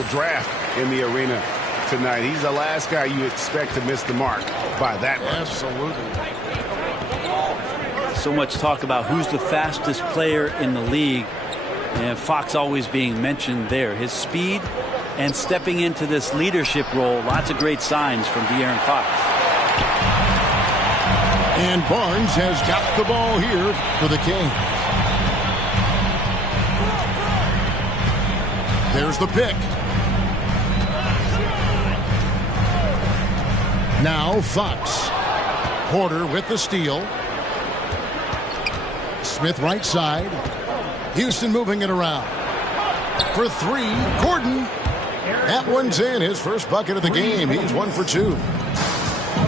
total draft in the arena tonight. He's the last guy you expect to miss the mark by that much. Absolutely. So much talk about who's the fastest player in the league, and Fox always being mentioned there. His speed and stepping into this leadership role, lots of great signs from De'Aaron Fox. And Barnes has got the ball here for the Kings. There's the pick. Now Fox. Porter with the steal. Smith right side. Houston moving it around. For three, Gordon. That one's in. His first bucket of the game. He's 1 for 2.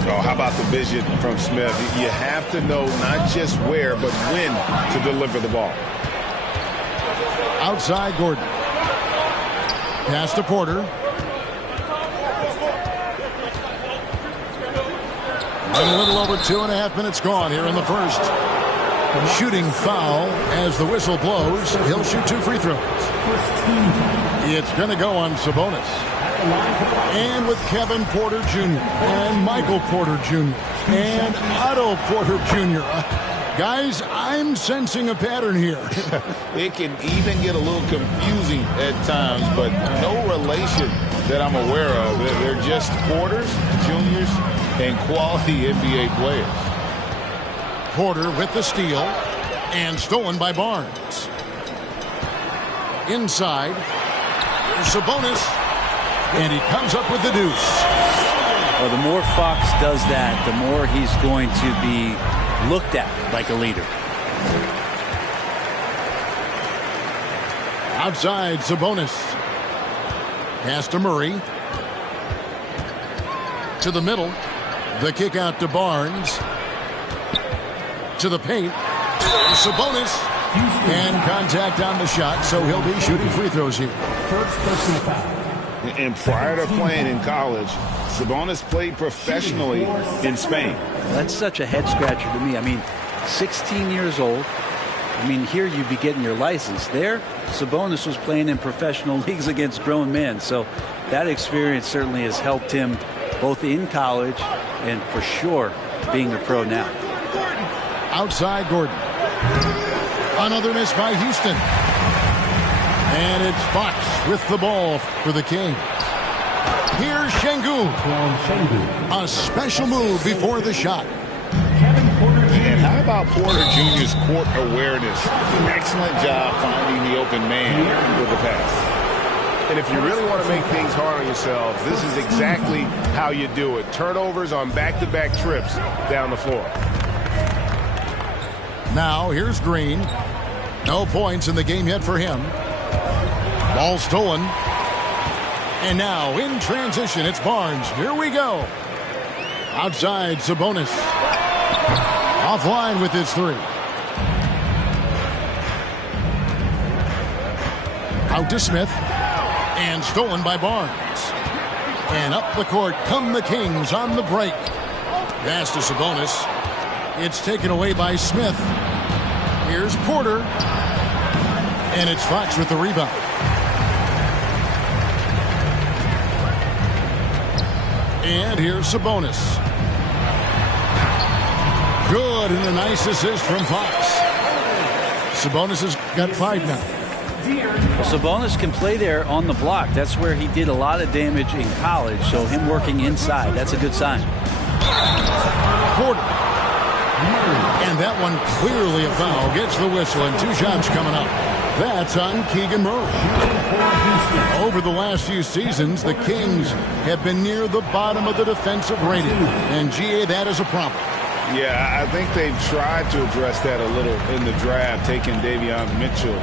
Oh, how about the vision from Smith? You have to know not just where, but when to deliver the ball. Outside Gordon. Pass to Porter. A little over 2.5 minutes gone here in the first. Shooting foul as the whistle blows. He'll shoot 2 free throws. It's going to go on Sabonis. And with Kevin Porter Jr. and Michael Porter Jr. and Otto Porter Jr. Guys, I'm sensing a pattern here. It can even get a little confusing at times, but no relation that I'm aware of. They're just Porters, juniors, and quality NBA players. Porter with the steal and stolen by Barnes. Inside, Sabonis, and he comes up with the deuce. Well, the more Fox does that, the more he's going to be looked at like a leader. Outside, Sabonis. Pass to Murray. To the middle. The kick out to Barnes. To the paint. Sabonis. And contact on the shot, so he'll be shooting free throws here. First personal foul. And prior to playing in college, Sabonis played professionally in Spain. That's such a head scratcher to me. I mean, 16 years old. I mean, here you'd be getting your license. There, Sabonis was playing in professional leagues against grown men. So that experience certainly has helped him both in college and for sure being a pro now. Outside Gordon. Another miss by Houston. And it's Fox with the ball for the Kings. Here's Şengün. A special move before the shot. And how about Porter Jr.'s court awareness? Excellent job finding the open man with the pass. And if you really want to make things hard on yourselves, this is exactly how you do it. Turnovers on back-to-back trips down the floor. Now here's Green. No points in the game yet for him. Ball stolen. And now in transition, it's Barnes. Here we go. Outside, Sabonis. Offline with his three. Out to Smith. And stolen by Barnes. And up the court come the Kings on the break. Pass to Sabonis. It's taken away by Smith. Here's Porter. And it's Fox with the rebound. And here's Sabonis. Good, and a nice assist from Fox. Sabonis has got 5 now. Well, Sabonis can play there on the block. That's where he did a lot of damage in college. So him working inside, that's a good sign. Porter. And that one clearly a foul. Gets the whistle, and 2 shots coming up. That's on Keegan Murray. Over the last few seasons, the Kings have been near the bottom of the defensive rating. And, GA, that is a problem. Yeah, I think they've tried to address that a little in the draft, taking Davion Mitchell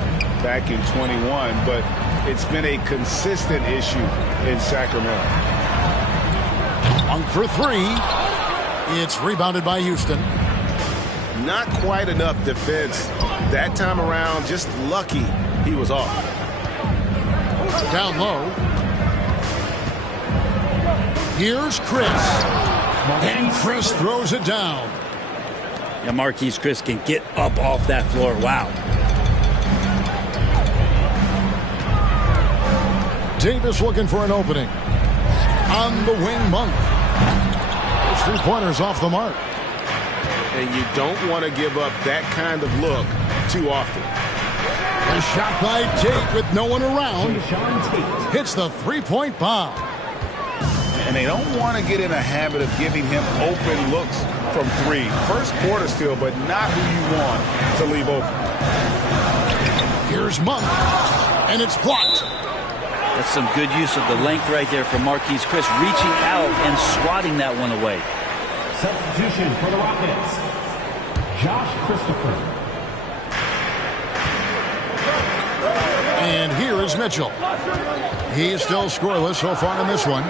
back in 21, but it's been a consistent issue in Sacramento. Dunk for 3. It's rebounded by Houston. Not quite enough defense that time around. Just lucky he was off. Down low. Here's Chris. And Chris throws it down. Yeah, Marquise Chris can get up off that floor. Wow. Davis looking for an opening. On the wing, Monk. His three-pointers off the mark. And you don't want to give up that kind of look too often. A shot by Tate with no one around. Hits the three-point bomb. And they don't want to get in a habit of giving him open looks from three. First quarter still, but not who you want to leave open. Here's Monk, and it's blocked. That's some good use of the length right there from Marquise Chris, reaching out and swatting that one away. Substitution for the Rockets, Josh Christopher. And here is Mitchell. He's still scoreless so far in this one.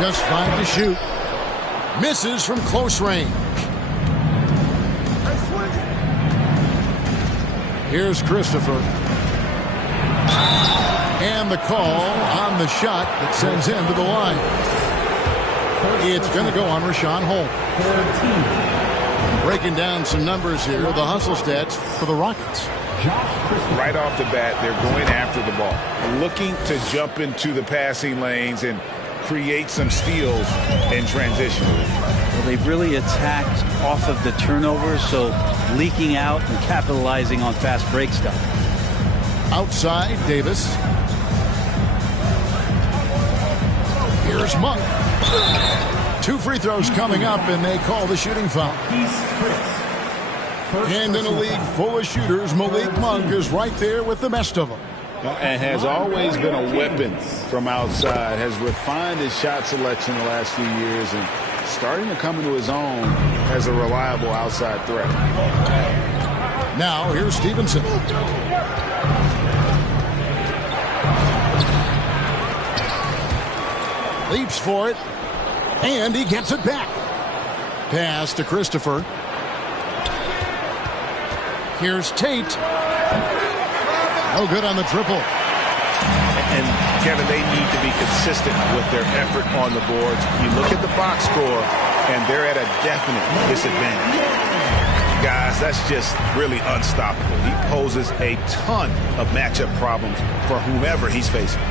Just 5 to shoot. Misses from close range. Here's Christopher. And the call on the shot that sends him to the line. It's going to go on Rashawn Holmes. Breaking down some numbers here, the hustle stats for the Rockets. Right off the bat, they're going after the ball, looking to jump into the passing lanes and create some steals in transition. Well, they've really attacked off of the turnovers, so leaking out and capitalizing on fast break stuff. Outside, Davis. Here's Monk. 2 free throws coming up, and they call the shooting foul. And in a league full of shooters, Malik Monk is right there with the best of them. And has always been a weapon from outside, has refined his shot selection the last few years, and starting to come into his own as a reliable outside threat. Now, here's Stevenson. Leaps for it, and he gets it back. Pass to Christopher. Here's Tate. No good on the triple. And, Kevin, they need to be consistent with their effort on the boards. You look at the box score, and they're at a definite disadvantage. Guys, that's just really unstoppable. He poses a ton of matchup problems for whomever he's facing.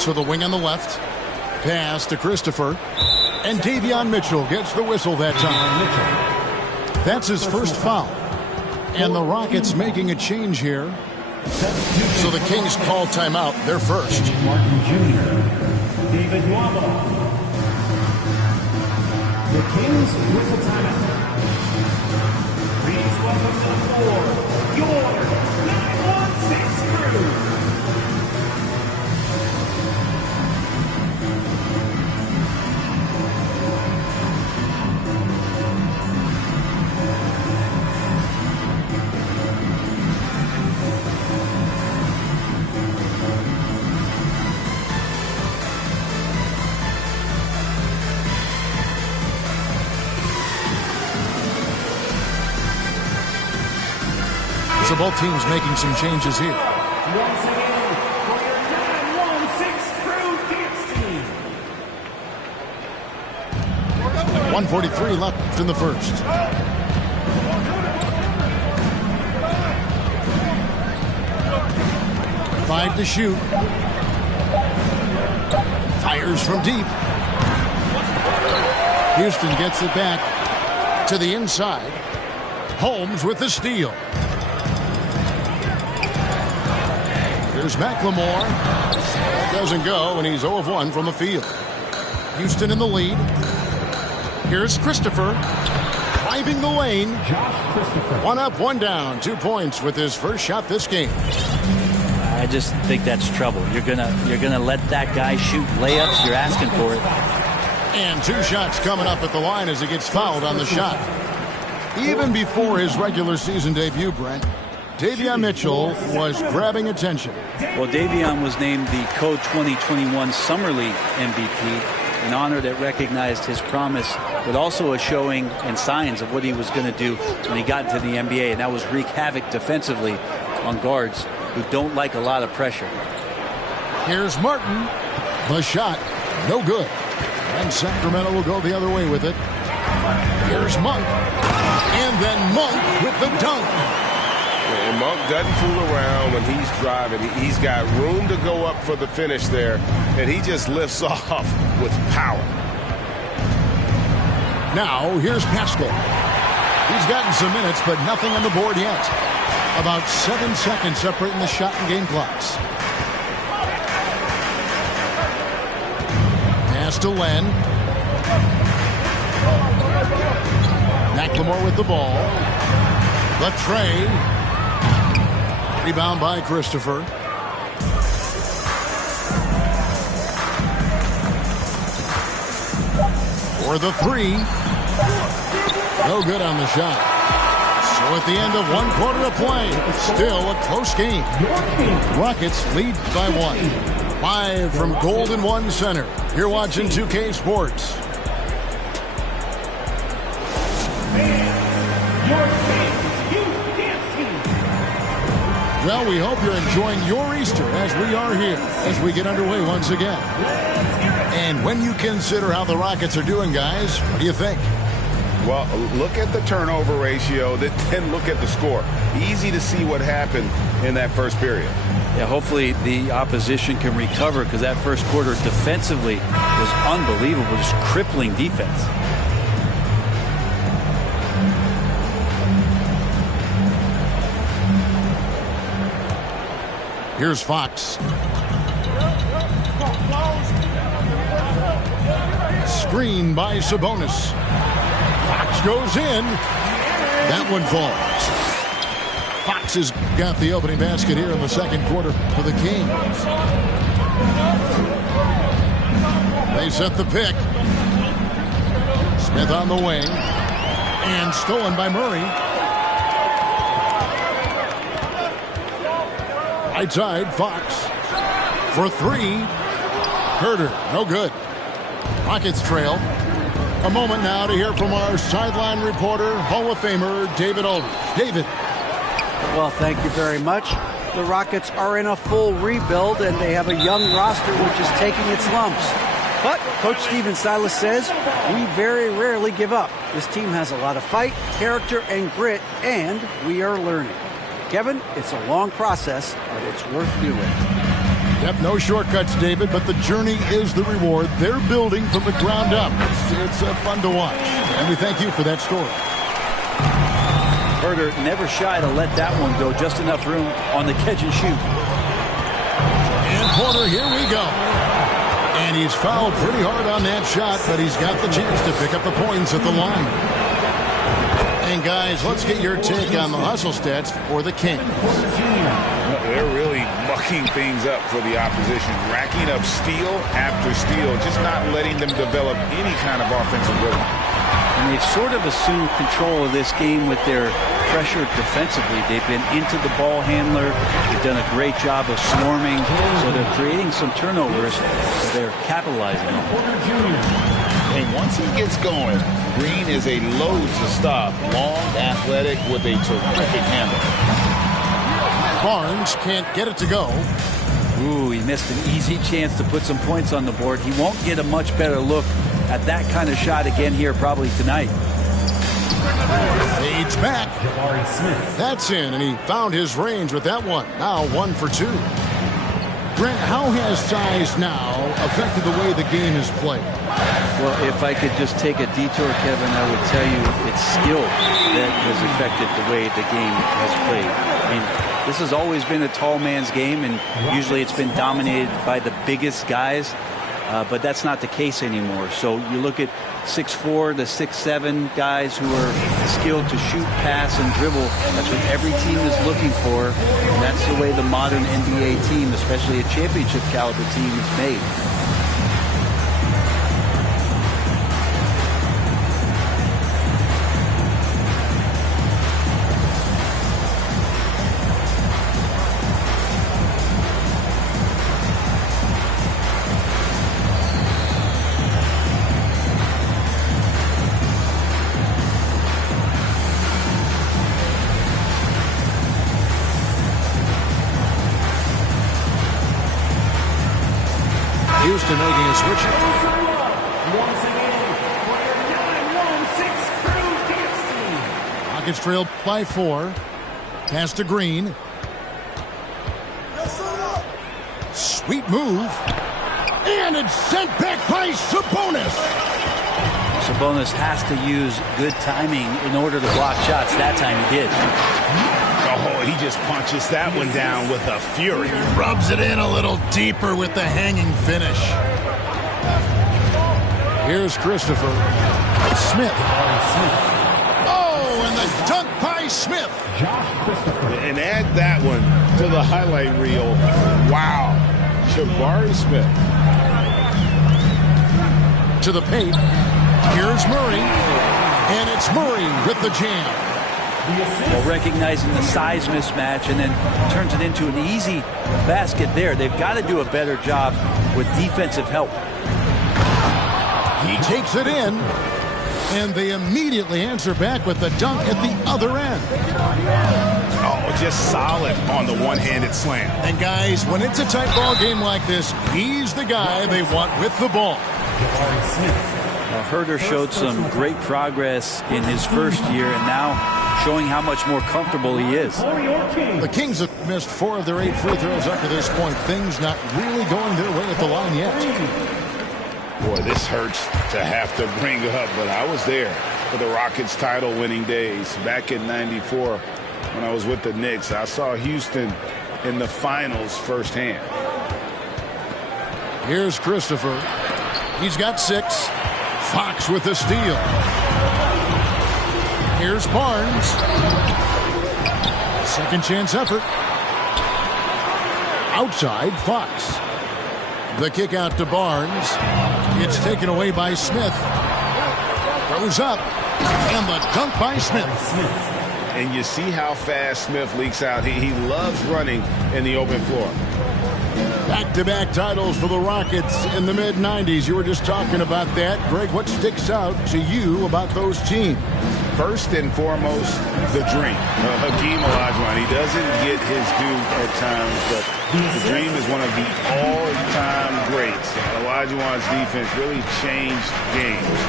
To the wing on the left. Pass to Christopher. And Davion Mitchell gets the whistle that time. That's his first foul. And the Rockets making a change here. So the Kings call timeout. They're first. Martin Jr. David Wobble. The Kings with the timeout. Please welcome to the floor your 916 crew. So both teams making some changes here. Once again, for your 916 crew dance team. 1:43 left in the first. Five to shoot. Fires from deep. Houston gets it back to the inside. Holmes with the steal. Here's McLemore. That doesn't go, and he's 0 of 1 from the field. Houston in the lead. Here's Christopher. Driving the lane. Josh Christopher. 1 up, 1 down. 2 points with his first shot this game. I just think that's trouble. You're gonna let that guy shoot layups. You're asking for it. And 2 shots coming up at the line as he gets fouled on the shot. Even before his regular season debut, Brent, Davion Mitchell was grabbing attention. Well, Davion was named the Co-2021 Summer League MVP, an honor that recognized his promise, but also a showing and signs of what he was going to do when he got into the NBA, and that was wreak havoc defensively on guards who don't like a lot of pressure. Here's Martin. The shot, no good. And Sacramento will go the other way with it. Here's Monk. And then Monk with the dunk. And Monk doesn't fool around when he's driving. He's got room to go up for the finish there, and he just lifts off with power. Now, here's Pascal. He's gotten some minutes, but nothing on the board yet. About 7 seconds separating the shot and game clocks. Pass to Len. McLemore with the ball. The tray. Rebound by Christopher. For the three. No good on the shot. So at the end of 1 quarter of play, still a close game. Rockets lead by 1. Live from Golden One Center. You're watching 2K Sports. Well, we hope you're enjoying your Easter as we are here as we get underway once again. And when you consider how the Rockets are doing, guys, what do you think? Well, look at the turnover ratio, then look at the score. Easy to see what happened in that first period. Yeah, hopefully the opposition can recover, because that first quarter defensively was unbelievable, just crippling defense. Here's Fox. Screen by Sabonis. Fox goes in. That one falls. Fox has got the opening basket here in the second quarter for the Kings. They set the pick. Smith on the wing. And stolen by Murray. Right side, Fox. For three. Herter, no good. Rockets trail. A moment now to hear from our sideline reporter, Hall of Famer David Aldridge. David. Well, thank you very much. The Rockets are in a full rebuild, and they have a young roster which is taking its lumps. But Coach Stephen Silas says we very rarely give up. This team has a lot of fight, character, and grit, and we are learning. Kevin, it's a long process, but it's worth doing. Yep, no shortcuts, David, but the journey is the reward. They're building from the ground up. It's fun to watch, and we thank you for that story. Herter never shy to let that one go. Just enough room on the catch and shoot. And Porter, here we go. And he's fouled pretty hard on that shot, but he's got the chance to pick up the points at the line. And guys, let's get your take on the hustle stats for the Kings. They're really mucking things up for the opposition, racking up steal after steal, just not letting them develop any kind of offensive rhythm. And they've sort of assumed control of this game with their pressure defensively. They've been into the ball handler. They've done a great job of swarming. So they're creating some turnovers. So they're capitalizing on it. And once he gets going, Green is a load to stop. Long, athletic, with a terrific handle. Barnes can't get it to go. Ooh, he missed an easy chance to put some points on the board. He won't get a much better look at that kind of shot again here probably tonight. Fades back. That's in, and he found his range with that one. Now 1 for 2. Brent, how has size now affected the way the game is played? Well, if I could just take a detour, Kevin, I would tell you it's skill that has affected the way the game has played. I mean, this has always been a tall man's game, and usually it's been dominated by the biggest guys, but that's not the case anymore. So you look at 6'4" to 6'7" guys who are skilled to shoot, pass, and dribble. That's what every team is looking for, and that's the way the modern NBA team, especially a championship caliber team, is made. Houston making a switch. Once again, player 916 crew dancing. Rockets trailed by 4. Pass to Green. Sweet move. And it's sent back by Sabonis. Sabonis has to use good timing in order to block shots. That time he did. Oh, he just punches that one down with a fury. Rubs it in a little deeper with the hanging finish. Here's Christopher. Smith. Oh, and the dunk by Smith. And add that one to the highlight reel. Wow. Jabari Smith. To the paint. Here's Murray. And it's Murray with the jam. Well, recognizing the size mismatch and then turns it into an easy basket there. They've got to do a better job with defensive help. He takes it in, and they immediately answer back with the dunk at the other end. Oh, just solid on the one-handed slam. And guys, when it's a tight ball game like this, he's the guy they want with the ball. Herder showed some great progress in his first year, and now showing how much more comfortable he is. The Kings have missed 4 of their 8 free throws up to this point. Things not really going their way at the line yet. Boy, this hurts to have to bring up, but I was there for the Rockets title-winning days back in '94 when I was with the Knicks. I saw Houston in the finals firsthand. Here's Christopher. He's got 6. Fox with the steal. Here's Barnes. Second chance effort. Outside, Fox. The kick out to Barnes. It's taken away by Smith. Throws up. And the dunk by Smith. And you see how fast Smith leaks out. He loves running in the open floor. Back-to-back titles for the Rockets in the mid-'90s. You were just talking about that. Greg, what sticks out to you about those teams? First and foremost, the dream. Hakeem Olajuwon, he doesn't get his due at times, but the dream is one of the all-time greats. Olajuwon's defense really changed games.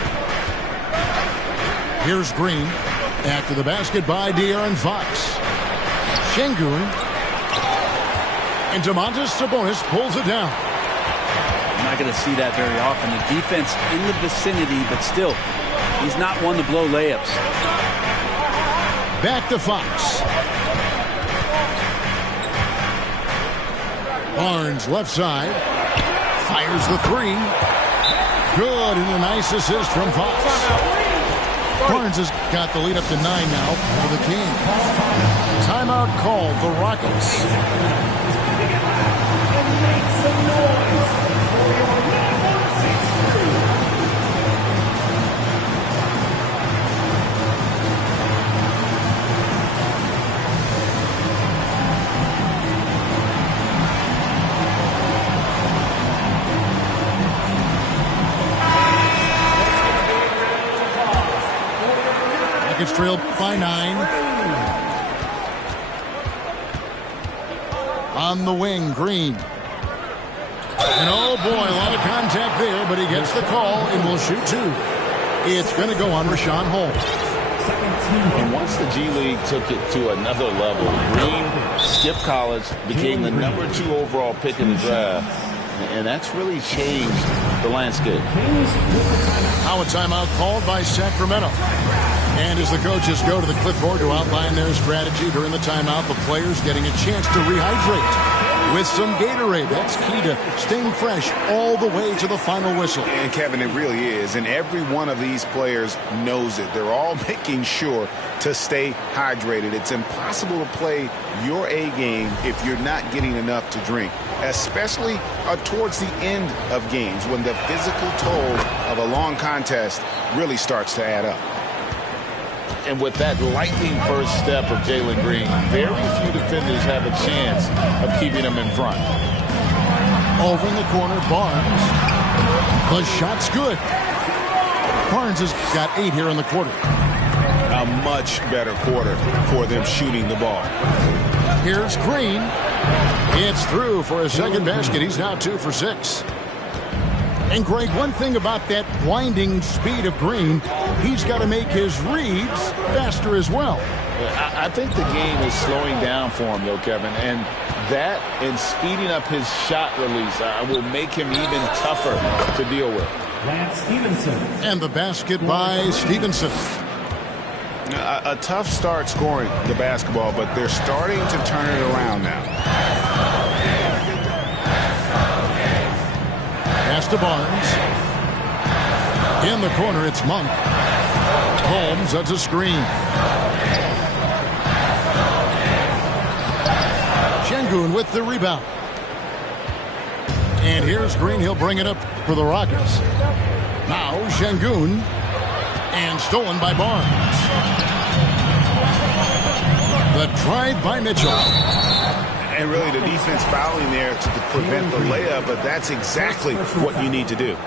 Here's Green. After the basket by De'Aaron Fox. Şengün. And Domantas Sabonis pulls it down. I'm not going to see that very often. The defense in the vicinity, but still, he's not one to blow layups. Back to Fox. Barnes left side. Fires the 3. Good, and a nice assist from Fox. Barnes has got the lead up to 9 now for the Kings. Timeout called the Rockets. Rockets trail by 9. On the wing, Green. And oh boy, a lot of contact there, but he gets the call and will shoot 2. It's going to go on Rashawn Holmes. And once the G League took it to another level, Green skipped college, became the number 2 overall pick in the draft, and that's really changed the landscape. Now a timeout called by Sacramento. And as the coaches go to the clipboard to outline their strategy during the timeout, the players getting a chance to rehydrate with some Gatorade. That's key to staying fresh all the way to the final whistle. And Kevin, it really is. And every one of these players knows it. They're all making sure to stay hydrated. It's impossible to play your A game if you're not getting enough to drink, especially towards the end of games when the physical toll of a long contest really starts to add up. And with that lightning first step of Jalen Green, very few defenders have a chance of keeping him in front. Over in the corner, Barnes. The shot's good. Barnes has got 8 here in the quarter. A much better quarter for them shooting the ball. Here's Green. It's through for a second basket. He's now 2 for 6. And Greg, one thing about that blinding speed of Green, he's got to make his reads faster as well. I think the game is slowing down for him, though, Kevin. And that and speeding up his shot release will make him even tougher to deal with. Lance Stevenson. And the basket by Stevenson. A tough start scoring the basketball, but they're starting to turn it around now. Pass to Barnes. In the corner, it's Monk. Holmes, that's a screen. Şengün with the rebound. And here's Green. He'll bring it up for the Rockets. Now Şengün. And stolen by Barnes. The drive by Mitchell. And really the defense fouling there to prevent the layup, but that's exactly what you need to do.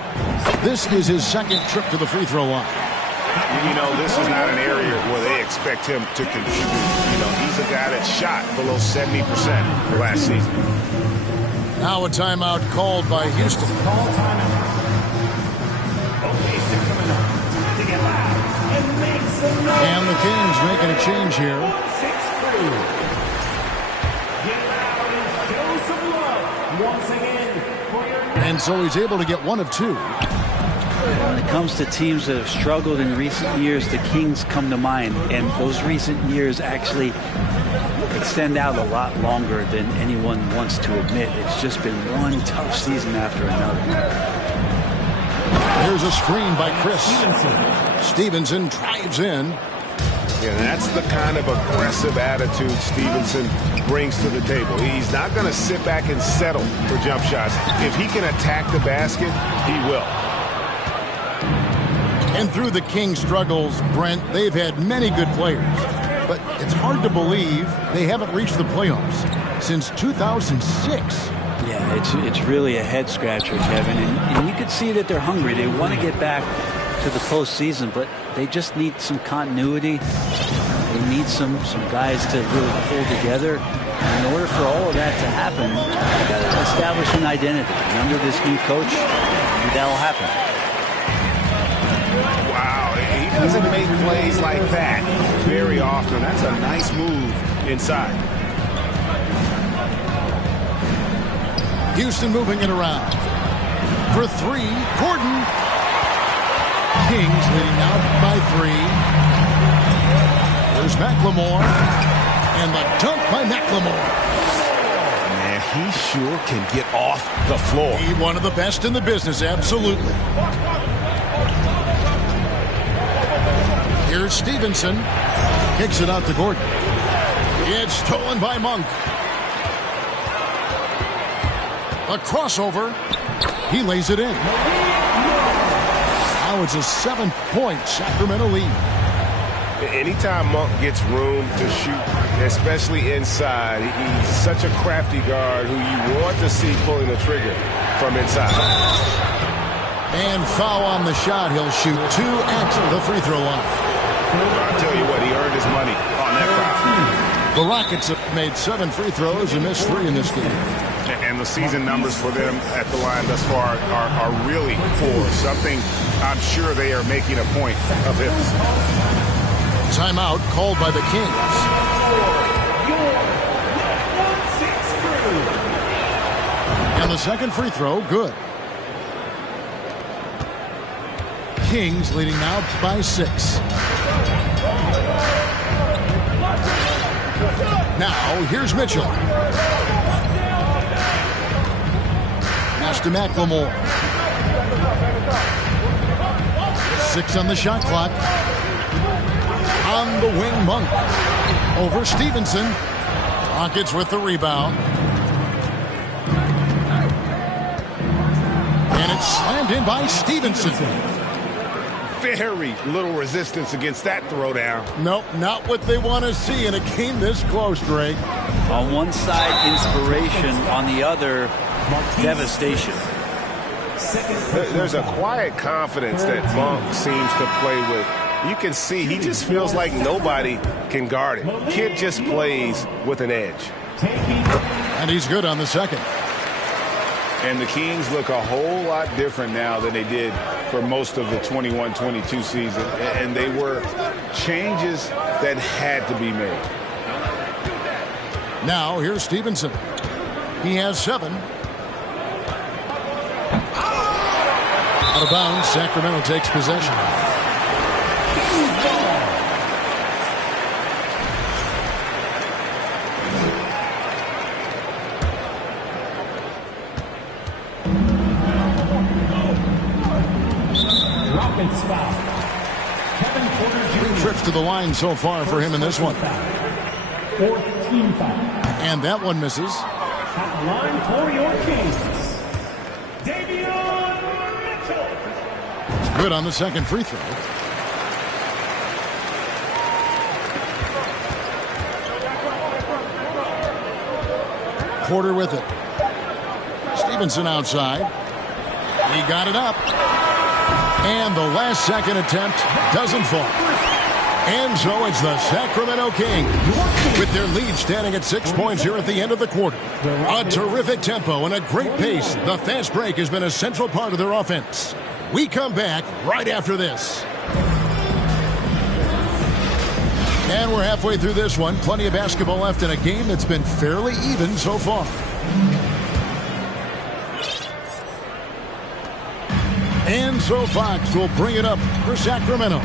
This is his second trip to the free throw line. You know, this is not an area where they expect him to contribute. You know, he's a guy that shot below 70% last season. Now a timeout called by Houston. Call timeout. Okay, so coming up. Time to get loud and make some noise. And the Kings making a change here. 1-6 crew. Get loud and show some love. Once again, for your... And so he's able to get one of two. When it comes to teams that have struggled in recent years, the Kings come to mind, and those recent years actually extend out a lot longer than anyone wants to admit. It's just been one tough season after another. Here's a screen by Chris. Stevenson drives in. Yeah, that's the kind of aggressive attitude Stevenson brings to the table. He's not going to sit back and settle for jump shots. If he can attack the basket, he will. And through the Kings' struggles, Brent, they've had many good players. But it's hard to believe they haven't reached the playoffs since 2006. Yeah, it's really a head scratcher, Kevin. And you can see that they're hungry. They want to get back to the postseason, but they just need some continuity. They need some guys to really pull together. And in order for all of that to happen, you got to establish an identity. And under this new coach, that'll happen. Wow, he doesn't make plays like that very often. That's a nice move inside. Houston moving it around. For three, Gordon. Kings leading out by three. There's McLemore. And the dunk by McLemore. Man, he sure can get off the floor. He's one of the best in the business, absolutely. Here's Stevenson. Kicks it out to Gordon. It's stolen by Monk. A crossover. He lays it in. Now it's a 7-point Sacramento lead. Anytime Monk gets room to shoot, especially inside, he's such a crafty guard who you want to see pulling the trigger from inside. And foul on the shot. He'll shoot two at the free throw line. I'll tell you what, he earned his money on that foul. The Rockets have made 7 free throws and missed 3 in this game. And the season numbers for them at the line thus far are really poor. Something I'm sure they are making a point of it. Timeout called by the Kings. And the second free throw, good. Kings leading now by 6. Now, here's Mitchell. Pass to McLemore. 6 on the shot clock. On the wing, Monk. Over Stevenson. Rockets with the rebound. And it's slammed in by Stevenson. Very little resistance against that throwdown. Nope, not what they want to see in a game this close, Greg. On one side, inspiration. On the other, devastation. There's a quiet confidence that Monk seems to play with. You can see he just feels like nobody can guard him. Kid just plays with an edge. And he's good on the second. And the Kings look a whole lot different now than they did for most of the 21-22 season. And they were changes that had to be made. Now, here's Stevenson. He has 7. Out of bounds, Sacramento takes possession. Rockets foul. Kevin Porter Jr. 3 trips to the line so far for him in this one. 4th team foul. And that one misses. At the line for your Kings, Davion Mitchell. Good on the second free throw. Porter with it. Stevenson outside. He got it up. And the last second attempt doesn't fall. And so it's the Sacramento Kings with their lead standing at 6 points here at the end of the quarter. A terrific tempo and a great pace. The fast break has been a central part of their offense. We come back right after this. And we're halfway through this one. Plenty of basketball left in a game that's been fairly even so far. And so Fox will bring it up for Sacramento.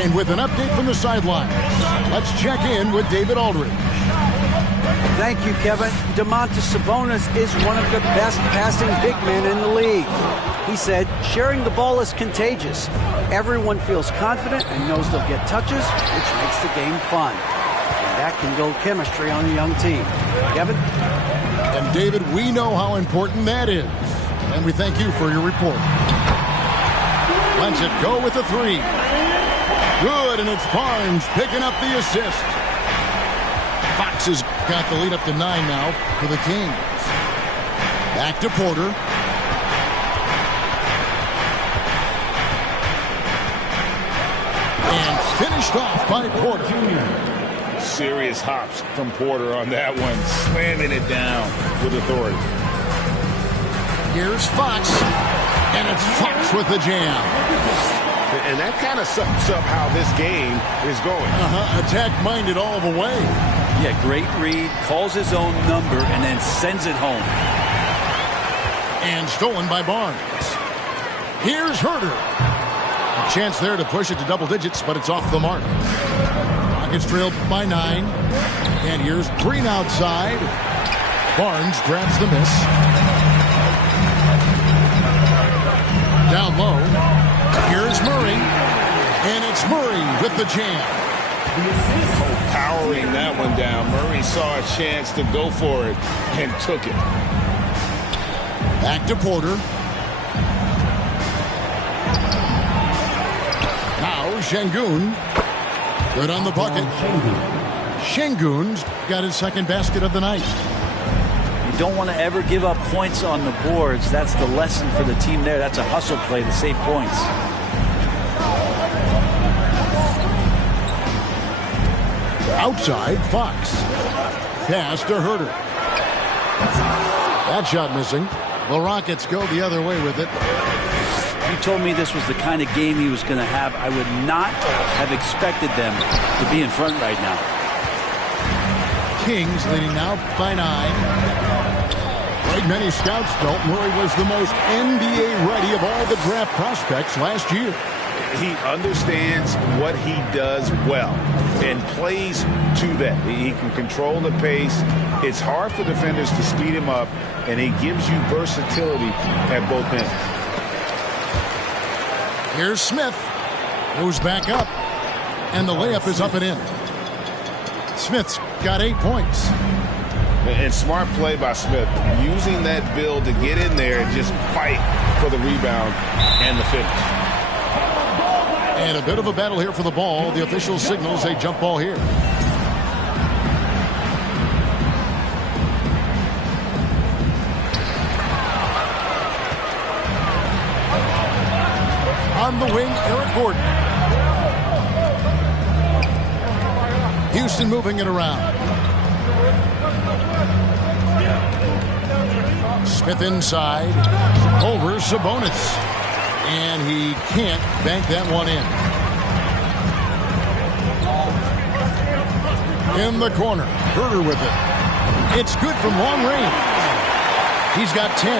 And with an update from the sideline, let's check in with David Aldridge. Thank you, Kevin. Domantas Sabonis is one of the best passing big men in the league. He said, sharing the ball is contagious. Everyone feels confident and knows they'll get touches, which makes the game fun. And that can build chemistry on a young team. Kevin? And David, we know how important that is. And we thank you for your report. Lets it go with the 3. Good, and it's Barnes picking up the assist. Fox has got the lead up to 9 now for the Kings. Back to Porter. And finished off by Porter. Serious hops from Porter on that one, slamming it down with authority. Here's Fox, and it's Fox with the jam. And that kind of sums up how this game is going. Attack-minded all the way. Yeah, great read, calls his own number, and then sends it home. And stolen by Barnes. Here's Herter. A chance there to push it to double digits, but it's off the mark. Rockets trailed by 9. And here's Green outside. Barnes grabs the miss. Down low. Here's Murray. And it's Murray with the jam. Powering that one down. Murray saw a chance to go for it and took it. Back to Porter. Now Şengün. Good on the bucket. Şengün's got his second basket of the night. You don't want to ever give up points on the boards. That's the lesson for the team there. That's a hustle play to save points. Outside, Fox. Pass to Herter. That shot missing. The Rockets go the other way with it. If you told me this was the kind of game he was going to have, I would not have expected them to be in front right now. Kings leading now by 9. Like many scouts felt, Murray was the most NBA-ready of all the draft prospects last year. He understands what he does well and plays to that. He can control the pace. It's hard for defenders to speed him up, and he gives you versatility at both ends. Here's Smith. Goes back up. And the layup is up and in. Smith's got 8 points. And smart play by Smith, using that build to get in there and just fight for the rebound and the finish. And a bit of a battle here for the ball. The official signals a jump ball here. On the wing, Eric Gordon. Houston moving it around. Smith inside. Over Sabonis. And he can't bank that one in. In the corner. Herter with it. It's good from long range. He's got 10.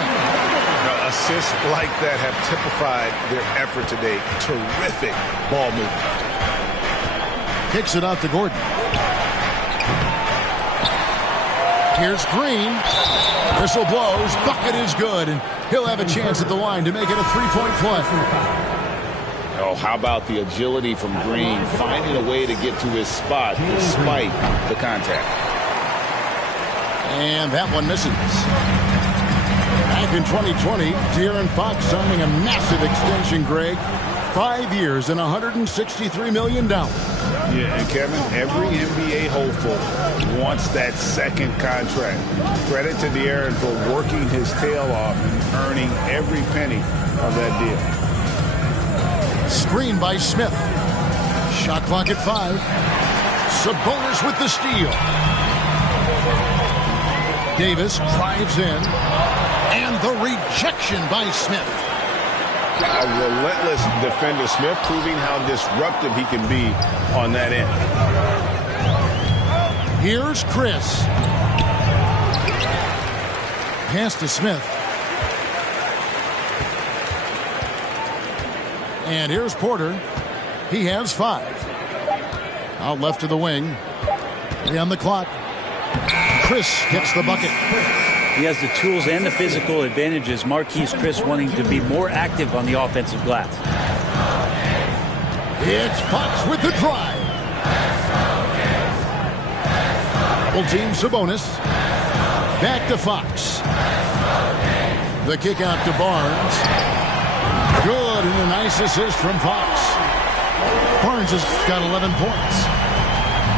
Assists like that have typified their effort today. Terrific ball movement. Kicks it out to Gordon. Here's Green. Whistle blows. Bucket is good. And he'll have a chance at the line to make it a three-point play. Oh, how about the agility from Green, finding a way to get to his spot despite the contact. And that one misses. Back in 2020, De'Aaron Fox signing a massive extension, Greg. 5 years and $163 million. Yeah, and Kevin, every NBA hopeful wants that second contract. Credit to De'Aaron for working his tail off and earning every penny of that deal. Screen by Smith. Shot clock at 5. Sabonis with the steal. Davis drives in. And the rejection by Smith. A relentless defender, Smith, proving how disruptive he can be on that end. Here's Chris. Pass to Smith. And here's Porter. He has 5. Out left to the wing. 3 on the clock. Chris gets the bucket. He has the tools and the physical advantages. Marquise Chris wanting to be more active on the offensive glass. It's Fox with the drive. Double team Sabonis. Back to Fox. The kick out to Barnes. Good, and a nice assist from Fox. Barnes has got 11 points.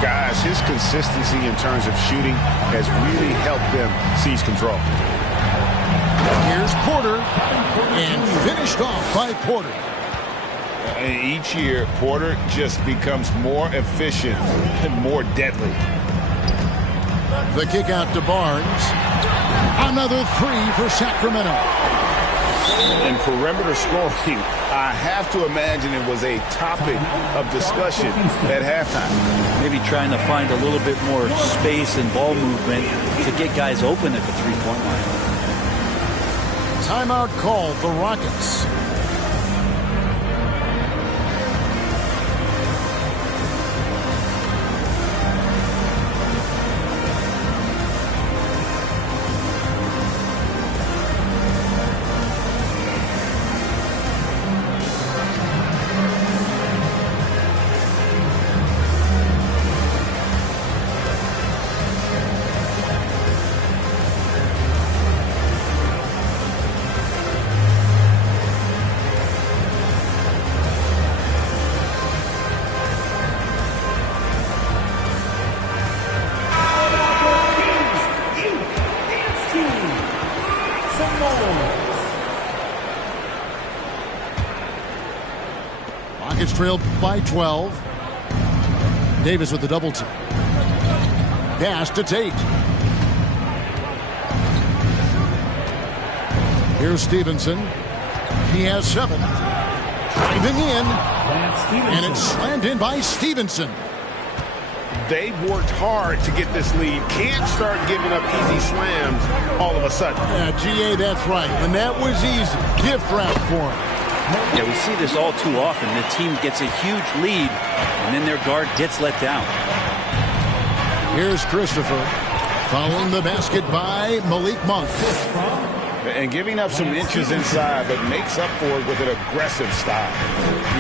Guys, his consistency in terms of shooting has really helped them seize control. Here's Porter, and finished off by Porter. Each year, Porter just becomes more efficient and more deadly. The kick out to Barnes. Another 3 for Sacramento. And perimeter scoring, I have to imagine it was a topic of discussion at halftime. Maybe trying to find a little bit more space and ball movement to get guys open at the three-point line. Timeout called the Rockets. Rockets trailed by 12. Davis with the double team. Pass to Tate. Here's Stevenson. He has 7. Driving in. And it's slammed in by Stevenson. They've worked hard to get this lead. Can't start giving up easy slams all of a sudden. Yeah, GA, that's right. And that was easy. Gift wrap for him. Yeah, we see this all too often. The team gets a huge lead, and then their guard gets let down. Here's Christopher. Following the basket by Malik Monk. And giving up some inches inside, but makes up for it with an aggressive style.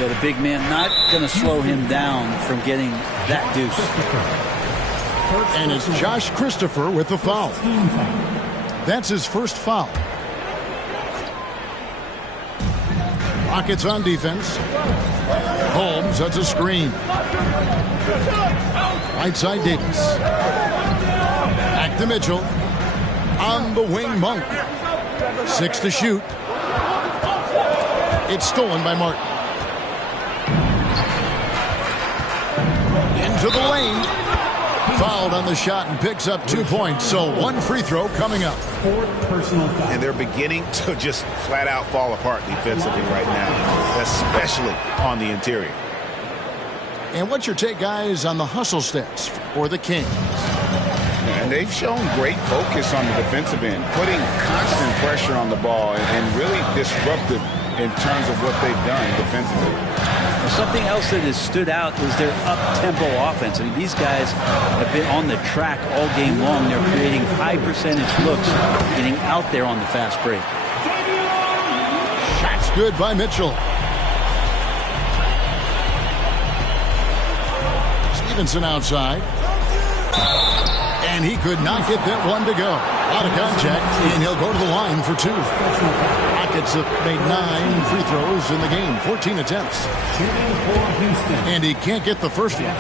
Yeah, the big man not going to slow him down from getting that deuce. And it's Josh Christopher with the foul. That's his first foul. Rockets on defense. Holmes, that's a screen. Right side Davis. Back to Mitchell. On the wing, Monk. 6 to shoot. It's stolen by Martin. Into the lane. Fouled on the shot and picks up 2 points. So 1 free throw coming up. 4th personal foul. And they're beginning to just flat out fall apart defensively right now, especially on the interior. And what's your take, guys, on the hustle stats for the Kings? And they've shown great focus on the defensive end, putting constant pressure on the ball and really disruptive in terms of what they've done defensively. Something else that has stood out is their up-tempo offense. I mean, these guys have been on the track all game long. They're creating high percentage looks, getting out there on the fast break. Shot's good by Mitchell. Stevenson outside. And he could not get that one to go. Out of contact, and he'll go to the line for 2. Rockets have made 9 free throws in the game, 14 attempts. And he can't get the first one.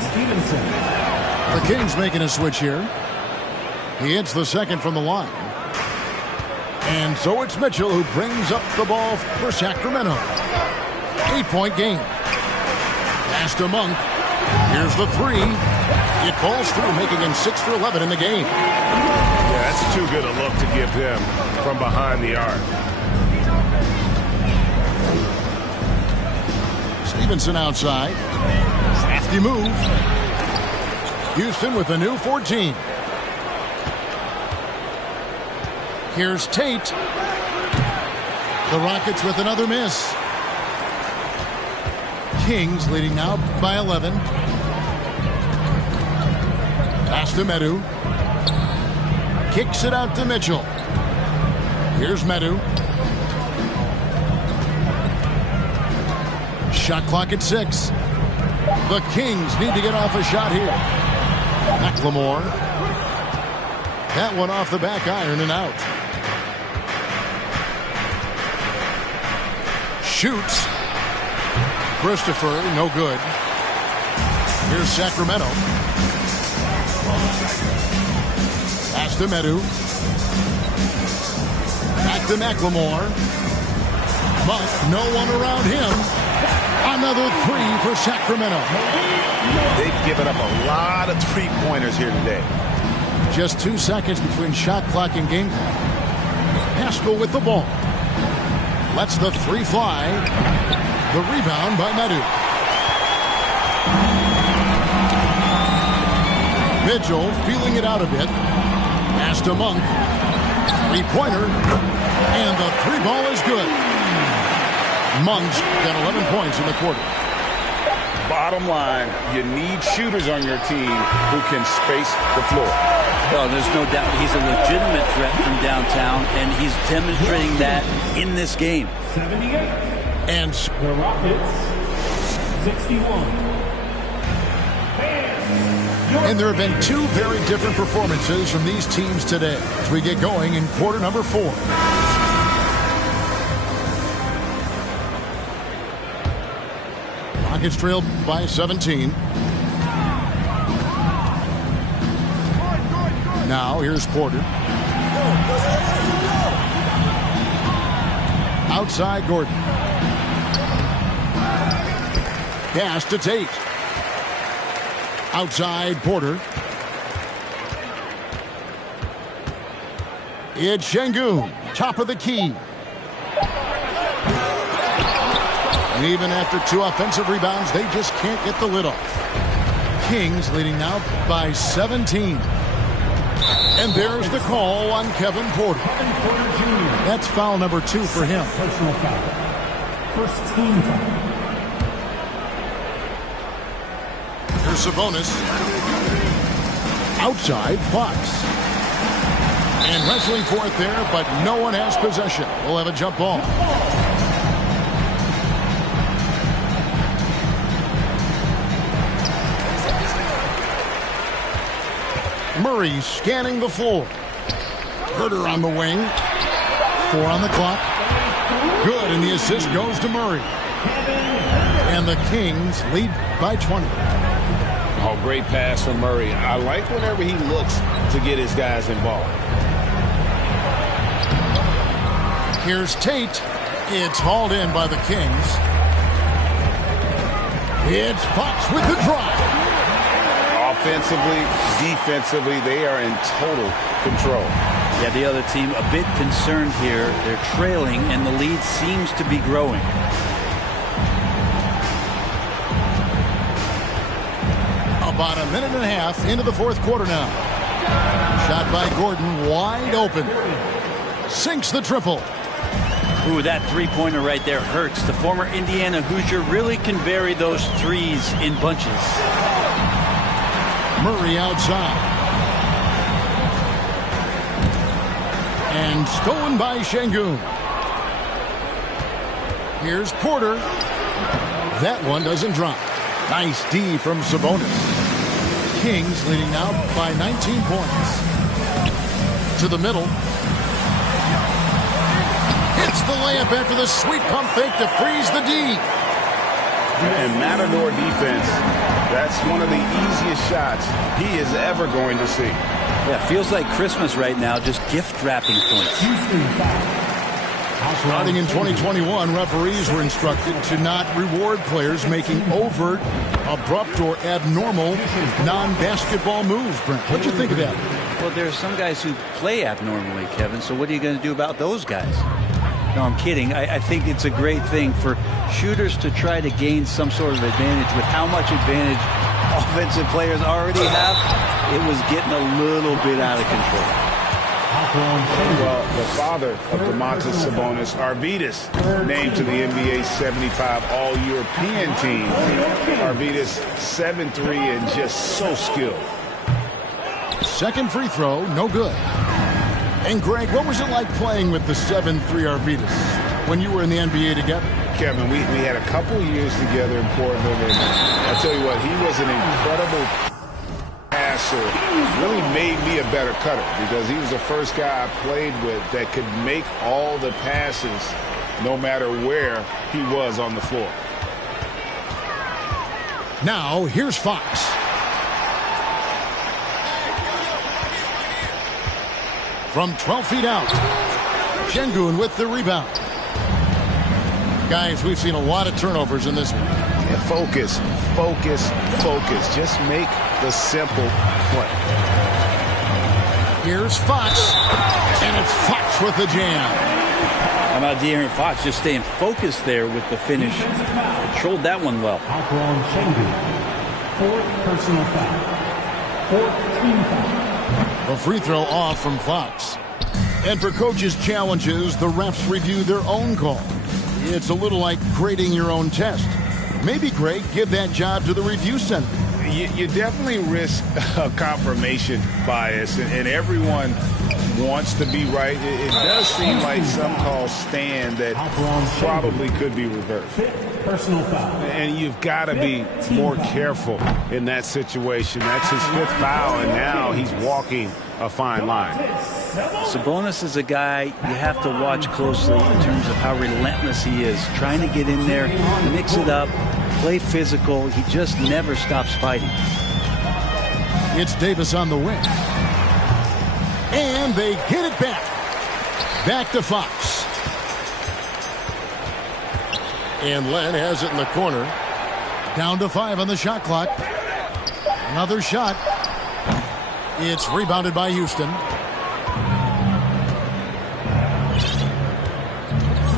The Kings making a switch here. He hits the second from the line. And so it's Mitchell who brings up the ball for Sacramento. 8-point game. Pass to Monk. Here's the 3. It falls through, making him 6 for 11 in the game. Yeah, that's too good a look to give them from behind the arc. Stevenson outside. Crafty move. Houston with a new 14. Here's Tate. The Rockets with another miss. Kings leading now by 11. Pass to Medu. Kicks it out to Mitchell. Here's Medu. Shot clock at 6. The Kings need to get off a shot here. McLemore. That one off the back iron and out. Shoots. Christopher, no good. Here's Sacramento. Pass to Medu. Back to McLemore. Monk, no one around him. Another 3 for Sacramento. They've given up a lot of three-pointers here today. Just 2 seconds between shot clock and game clock. Haskell with the ball. Lets the 3 fly. The rebound by Medu. Mitchell feeling it out a bit. Pass to Monk. 3-pointer. And the 3 ball is good. Monk's got 11 points in the quarter. Bottom line, you need shooters on your team who can space the floor. Well, there's no doubt he's a legitimate threat from downtown, and he's demonstrating that in this game. 78. And The Rockets, 61. And there have been 2 very different performances from these teams today as we get going in quarter number 4. Rockets trailed by 17. Now here's Porter. Outside Gordon. Pass to Tate. Outside Porter. It's Şengün, top of the key. And even after 2 offensive rebounds, they just can't get the lid off. Kings leading now by 17. And there's the call on Kevin Porter. That's foul number 2 for him. Personal foul. First team foul. Here's Sabonis. Outside Fox. And wrestling for it there, but no one has possession. We'll have a jump ball. Murray scanning the floor. Herter on the wing. 4 on the clock. Good, and the assist goes to Murray. And the Kings lead by 20. Oh, great pass from Murray. I like whenever he looks to get his guys involved. Here's Tate. It's hauled in by the Kings. It's Fox with the drive. offensively, defensively, they are in total control. Yeah, the other team a bit concerned here. They're trailing, and the lead seems to be growing. About a minute and a half into the fourth quarter now. Shot by Gordon, wide open. Sinks the triple. Ooh, that three-pointer right there hurts. The former Indiana Hoosier really can bury those threes in bunches. Murray outside. And stolen by Şengün. Here's Porter. That one doesn't drop. Nice D from Sabonis. Kings leading now by 19 points. To the middle. Hits the layup after the sweet pump fake to freeze the D. And Matador defense, that's one of the easiest shots he is ever going to see. Yeah, feels like Christmas right now, just gift wrapping points. Starting in 2021, referees were instructed to not reward players making overt, abrupt, or abnormal non-basketball moves. Brent, what'd you think of that? Well, there are some guys who play abnormally, Kevin, so what are you going to do about those guys? No, I'm kidding. I think it's a great thing for shooters to try to gain some sort of advantage with how much advantage offensive players already have. It was getting a little bit out of control. Well, the father of Domantas Sabonis, Arvydas, named to the NBA 75 All-European team. Arvydas 7'3" and just so skilled. Second free throw, no good. And Greg, what was it like playing with the 7'3" Arvydas when you were in the NBA together? Kevin, we had a couple years together in Portland, and I tell you what, he was an incredible passer. Really made me a better cutter because he was the first guy I played with that could make all the passes no matter where he was on the floor. Now, here's Fox. From 12 feet out. Şengün with the rebound. Guys, we've seen a lot of turnovers in this one. Yeah, focus, focus, focus. Just make the simple play. Here's Fox. And it's Fox with the jam. How about De'Aaron Fox just staying focused there with the finish? Controlled that one well. Şengün. Fourth personal foul. Fourth team foul. A free throw off from Fox. And for coaches' challenges, the refs review their own call. It's a little like grading your own test. Maybe, Greg, give that job to the review center. You definitely risk a confirmation bias, and everyone wants to be right. It does seem like some calls stand that probably could be reversed. Fifth personal foul. And you've got to be more careful in that situation. That's his fifth foul, and now he's walking a fine line. Sabonis is a guy you have to watch closely in terms of how relentless he is. Trying to get in there, mix it up, play physical. He just never stops fighting. It's Davis on the wing. And they get it back. Back to Fox. And Len has it in the corner. Down to 5 on the shot clock. Another shot. It's rebounded by Houston.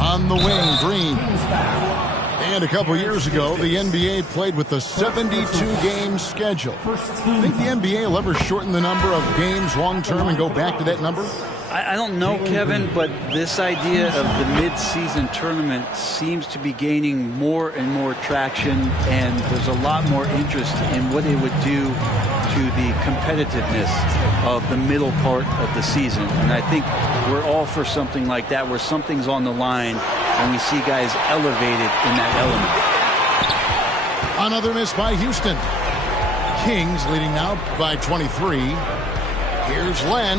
On the wing, Green. And a couple years ago, the NBA played with a 72-game schedule. Think the NBA will ever shorten the number of games long-term and go back to that number? I don't know, Kevin, but this idea of the mid-season tournament seems to be gaining more and more traction, and there's a lot more interest in what it would do to the competitiveness of the middle part of the season. And I think we're all for something like that, where something's on the line and we see guys elevated in that element. Another miss by Houston. Kings leading now by 23. Here's Len.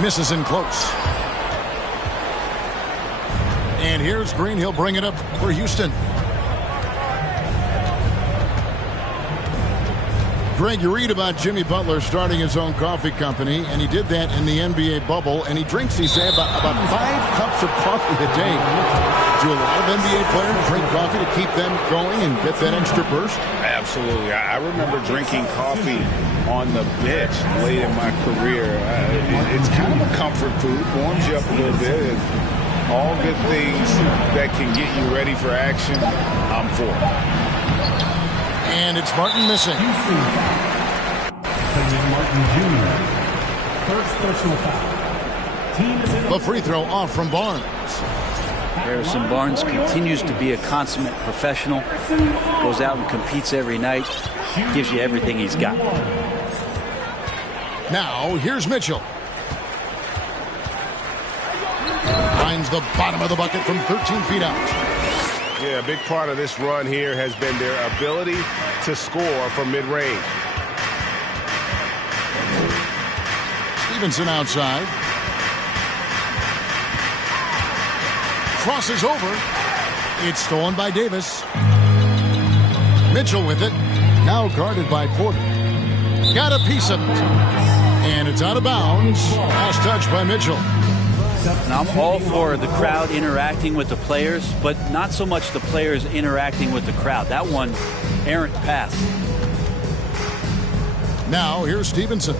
Misses in close. And here's Green. He'll bring it up for Houston. Greg, you read about Jimmy Butler starting his own coffee company, and he did that in the NBA bubble, and he drinks, he said, about 5 cups of coffee a day. Do a lot of NBA players drink coffee to keep them going and get that extra burst? Absolutely. I remember drinking coffee on the bench late in my career. It's kind of a comfort food, warms you up a little bit. All good things that can get you ready for action, I'm for. And it's Martin missing. Martin Jr. First personal foul. The free throw off from Barnes. Harrison Barnes continues to be a consummate professional. Goes out and competes every night. Gives you everything he's got. Now, here's Mitchell. Finds the bottom of the bucket from 13 feet out. Yeah, a big part of this run here has been their ability to score from mid-range. Stevenson outside. Crosses over. It's stolen by Davis. Mitchell with it. Now guarded by Porter. Got a piece of it. And it's out of bounds. Last touch by Mitchell. Now, I'm all for the crowd interacting with the players, but not so much the players interacting with the crowd. That one, errant pass. Now, here's Stevenson.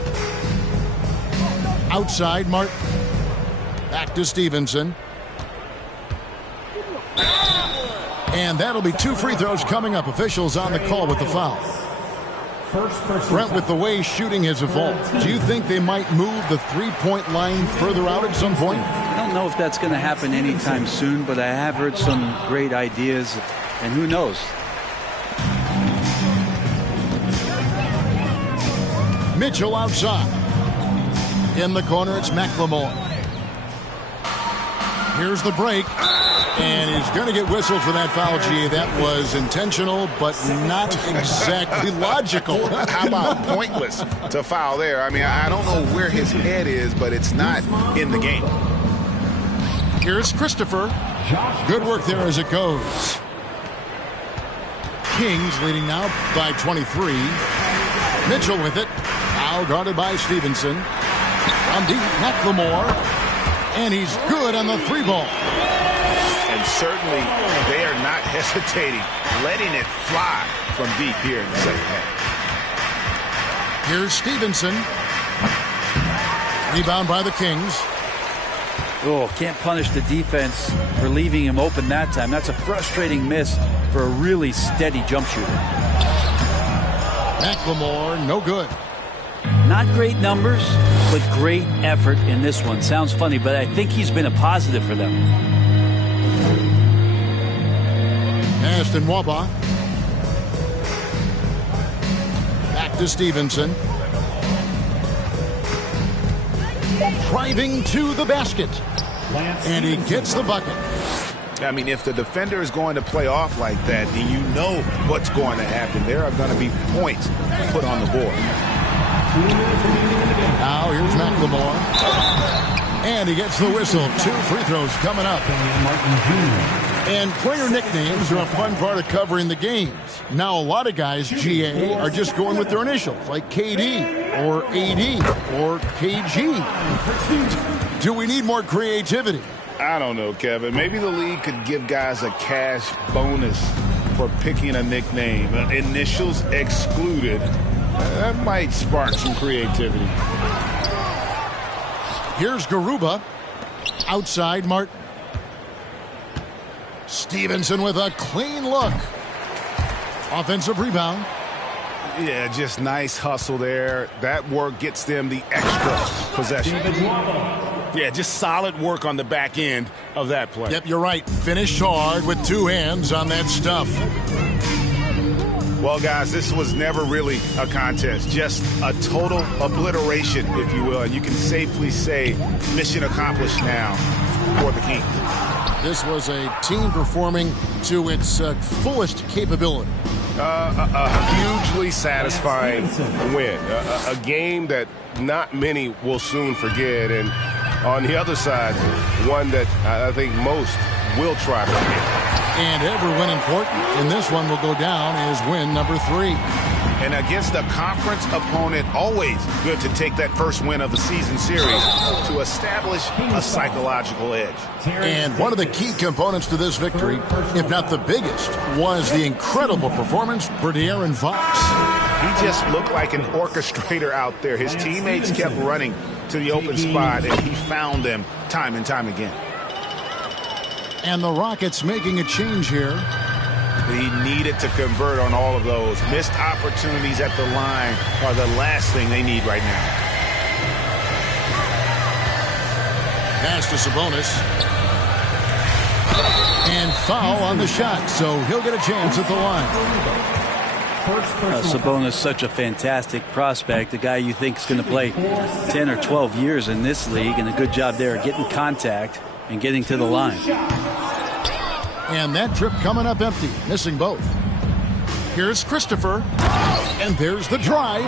Outside, Martin. Back to Stevenson. And that'll be 2 free throws coming up. Officials on the call with the foul. Brent, with the way shooting has evolved, do you think they might move the three-point line further out at some point? I don't know if that's going to happen anytime soon, but I have heard some great ideas, and who knows? Mitchell outside. In the corner, it's McLemore. Here's the break. And he's going to get whistled for that foul, G. That was intentional, but not exactly logical. How about pointless to foul there? I mean, I don't know where his head is, but it's not in the game. Here's Christopher. Good work there as it goes. Kings leading now by 23. Mitchell with it. Now guarded by Stevenson. On deep, McLemore. And he's good on the 3-ball. And certainly they are not hesitating, letting it fly from deep here in the second half. Here's Stevenson. Rebound by the Kings. Oh, can't punish the defense for leaving him open that time. That's a frustrating miss for a really steady jump shooter. McLemore, no good. Not great numbers, but great effort in this one. Sounds funny, but I think he's been a positive for them. Aston Waba. Back to Stevenson. Driving to the basket. And he gets the bucket. I mean, if the defender is going to play off like that, then you know what's going to happen. There are going to be points put on the board. Now here's McLemore. And he gets the whistle. 2 free throws coming up. And player nicknames are a fun part of covering the games. Now, a lot of guys, GA, are just going with their initials, like KD or AD or KG. Do we need more creativity? I don't know, Kevin. Maybe the league could give guys a cash bonus for picking a nickname. Initials excluded. That might spark some creativity. Here's Garuba. Outside, Martin. Stevenson with a clean look. Offensive rebound. Yeah, just nice hustle there. That work gets them the extra possession. Yeah, just solid work on the back end of that play. Yep, you're right. Finished hard with 2 hands on that stuff. Well, guys, this was never really a contest. Just a total obliteration, if you will. And you can safely say mission accomplished now for the Kings. This was a team performing to its fullest capability. A hugely satisfying win. A game that not many will soon forget. And on the other side, one that I think most will try to forget. And every win important. And this one will go down as win number 3. And against a conference opponent, always good to take that first win of the season series to establish a psychological edge. And one of the key components to this victory, if not the biggest, was the incredible performance for De'Aaron Fox. He just looked like an orchestrator out there. His teammates kept running to the open spot, and he found them time and time again. And the Rockets making a change here. He needed to convert on all of those. Missed opportunities at the line are the last thing they need right now. Pass to Sabonis. And foul on the shot, so he'll get a chance at the line. Sabonis, such a fantastic prospect, a guy you think is going to play 10 or 12 years in this league, and a good job there getting contact and getting to the line. And that trip coming up empty, missing both. Here's Christopher, and there's the drive.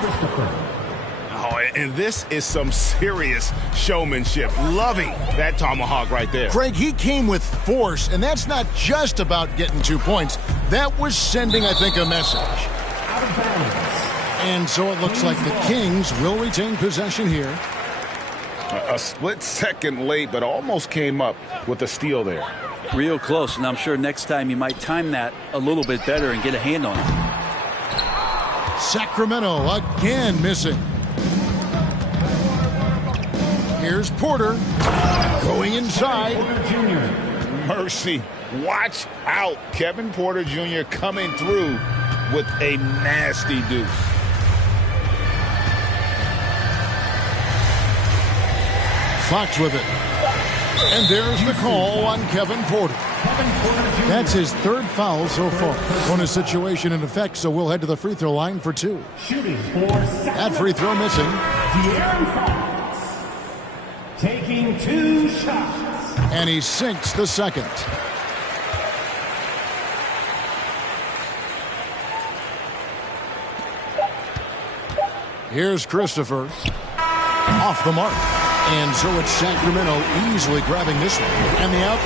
Oh, and this is some serious showmanship. Loving that tomahawk right there. Craig, he came with force, and that's not just about getting 2 points. That was sending, I think, a message. And so it looks like the Kings will retain possession here. A split second late, but almost came up with a steal there. Real close, and I'm sure next time you might time that a little bit better and get a hand on it. Sacramento again missing. Here's Porter going inside. Mercy. Watch out. Kevin Porter Jr. coming through with a nasty deuce. Fox with it. And there's the call on Kevin Porter. That's his 3rd foul so far. Bonus situation in effect, so we'll head to the free throw line for 2. That free throw missing. De'Aaron Fox taking 2 shots. And he sinks the second. Here's Christopher. Off the mark. And so it's Sacramento easily grabbing this one. And the out.